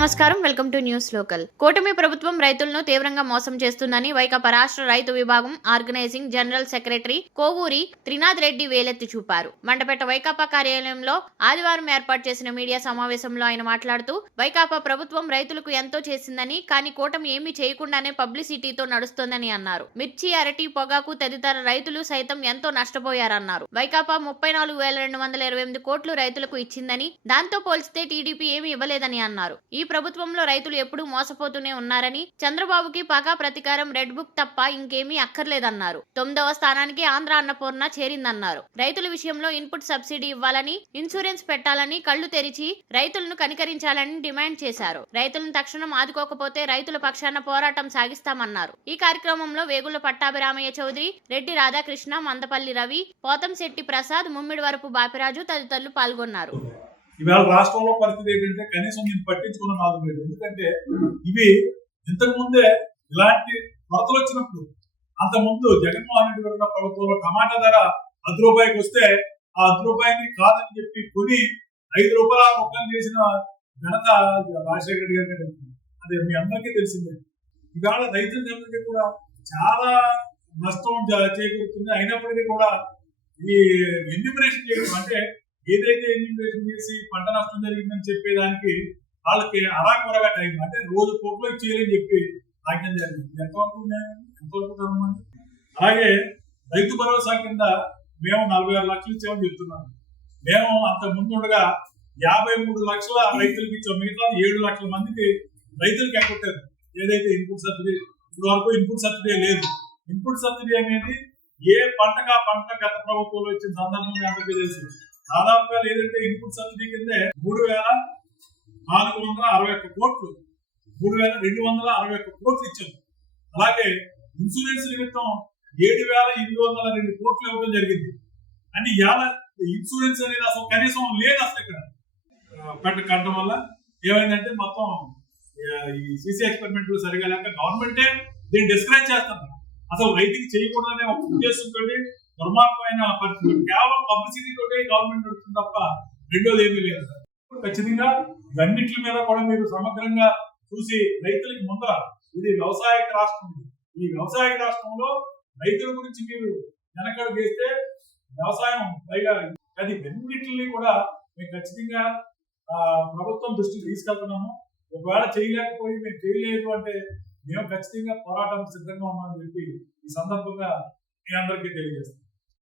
నమస్కారం. Welcome to news local. కూటమి ప్రభుత్వం రైతులను తీవ్రంగా మోసం చేస్తుందని వైకాపా రాష్ట్ర రైతు విభాగం organising general secretary Kovuri Trinath Reddy వేలెత్తి చూపారు. మండపేట వైకాపా కార్యాలయంలో ఆదివారం ఏర్పాటు చేసిన మీడియా సమావేశంలో ఆయన మాట్లాడుతూ వైకాపా ప్రభుత్వం రైతులకు ఎంతో చేసిందని, కానీ కూటమి ఏమీ చేయకుండానే పబ్లిసిటీతో నడుస్తోందని అన్నారు. మిర్చి, అరటి, పొగాకు తదితర రైతులు సైతం ఎంతో నష్టపోయారన్నారు. వైకాపా 34,228 కోట్లు రైతులకు ఇచ్చిందని, దాంతో పోల్చితే టీడీపీ ఏమీ ఇవ్వలేదని అన్నారు. ఈ ప్రభుత్వంలో రైతులు ఎప్పుడూ మోసపోతూనే ఉన్నారని, చంద్రబాబుకి పగా ప్రతీకారం రెడ్ బుక్ తప్ప ఇంకేమీ అక్కర్లేదన్నారు. 9వ స్థానానికి ఆంధ్ర అన్నపూర్ణ చేరిందన్నారు. రైతుల విషయంలో ఇన్పుట్ సబ్సిడీ ఇవ్వాలని, ఇన్సూరెన్స్ పెట్టాలని, కళ్లు తెరిచి రైతులను కనికరించాలని డిమాండ్ చేశారు. రైతులను తక్షణం ఆదుకోకపోతే రైతుల పక్షాన పోరాటం సాగిస్తామన్నారు. ఈ కార్యక్రమంలో వేగుల పట్టాభిరామయ్య చౌదరి, రెడ్డి రాధాకృష్ణ, మందపల్లి రవి, పోతంశెట్టి ప్రసాద్, ముమ్మిడివరపు బాపిరాజు తదితరులు పాల్గొన్నారు. ఇవాళ రాష్ట్రంలో పరిస్థితి ఏంటంటే కనీసం నేను పట్టించుకున్న నాలుగు లేదు. ఎందుకంటే ఇవి ఇంతకు ముందే ఇలాంటి కొరతలు వచ్చినప్పుడు అంతకుముందు జగన్మోహన్ రెడ్డి గారు ప్రభుత్వంలో టమాటా ధర 10 రూపాయకి వస్తే ఆ 10 రూపాయని కాదని చెప్పి కొని 5 రూపాయల మొక్కలు చేసిన ఘనత రాజశేఖర రెడ్డి గారికి ఉంటుంది. అదే మీ అందరికీ తెలిసిందే. ఇవాళ రైతులందరికీ కూడా చాలా నష్టం చేకూరుతుంది. అయినప్పటికీ కూడా ఈ ఎన్యూమరేషన్ చేయడం అంటే ఏదైతే ఎన్యూమరేషన్ చేసి పంట నష్టం జరిగిందని చెప్పేదానికి వాళ్ళకి అరాకొరగా టైం, అంటే రోజు కోట్లో ఇచ్చేయాలని చెప్పి ఆజ్ఞం జరిగింది. ఎంతవరకు ధర్మండి. అలాగే రైతు భరోసా కింద మేము 46 లక్షలు ఇచ్చామని చెప్తున్నాము. మేము అంత ముందు ఉండగా 53 లక్షల రైతులకు ఇచ్చాం. మిగతా 7 లక్షల మందికి రైతులకు ఎక్కొట్టారు. ఏదైతే ఇన్పుట్ సబ్సిడీ, ఇప్పుడు వరకు ఇన్పుట్ సబ్సిడీ లేదు. ఇన్పుట్ సబ్సిడీ అనేది ఏ పంటగా పంట గత ప్రభుత్వంలో ఇచ్చిన సందర్భం అందరికీ తెలుసు. దాదాపుగా లేదంటే ఇన్పుట్ సబ్సిడీ కిందే 3,461 కోట్లు, 3,261 కోట్లు ఇచ్చాం. అలాగే ఇన్సూరెన్స్ నిమిత్తం 7,802 కోట్లు ఇవ్వడం జరిగింది. అంటే ఇవాళ ఇన్సూరెన్స్ అనేది అసలు కనీసం లేదు. అసలు ఇక్కడ పంట కట్టడం వల్ల ఏమైందంటే మొత్తం ఈ సీసీ ఎక్స్పెరిమెంట్లు సరిగా లేక గవర్నమెంటే దీన్ని డిస్కరేజ్ చేస్తుంది. అసలు రైతుకి చేయకూడదనే ఒక ఉద్దేశంతో దుర్మార్గమైన పరిస్థితి, కేవలం పబ్లిసిటీ తోటే గవర్నమెంట్ నడుస్తుంది తప్ప రెండోది ఏమీ లేదు. ఖచ్చితంగా ఇవన్నిటి మీద కూడా మీరు సమగ్రంగా చూసి రైతులకి ముందర ఇది వ్యవసాయక రాష్ట్రం. ఈ వ్యవసాయక రాష్ట్రంలో రైతుల గురించి మీరు వెనకడు వేస్తే వ్యవసాయం పైగా అది అన్నింటినీ కూడా మేము ఖచ్చితంగా ప్రభుత్వం దృష్టికి తీసుకెళ్తున్నాము. ఒకవేళ చేయలేకపోయి మేము చేయలేదు అంటే మేము ఖచ్చితంగా పోరాటం సిద్ధంగా ఉన్నామని చెప్పి ఈ సందర్భంగా మీ అందరికీ తెలియజేస్తాం.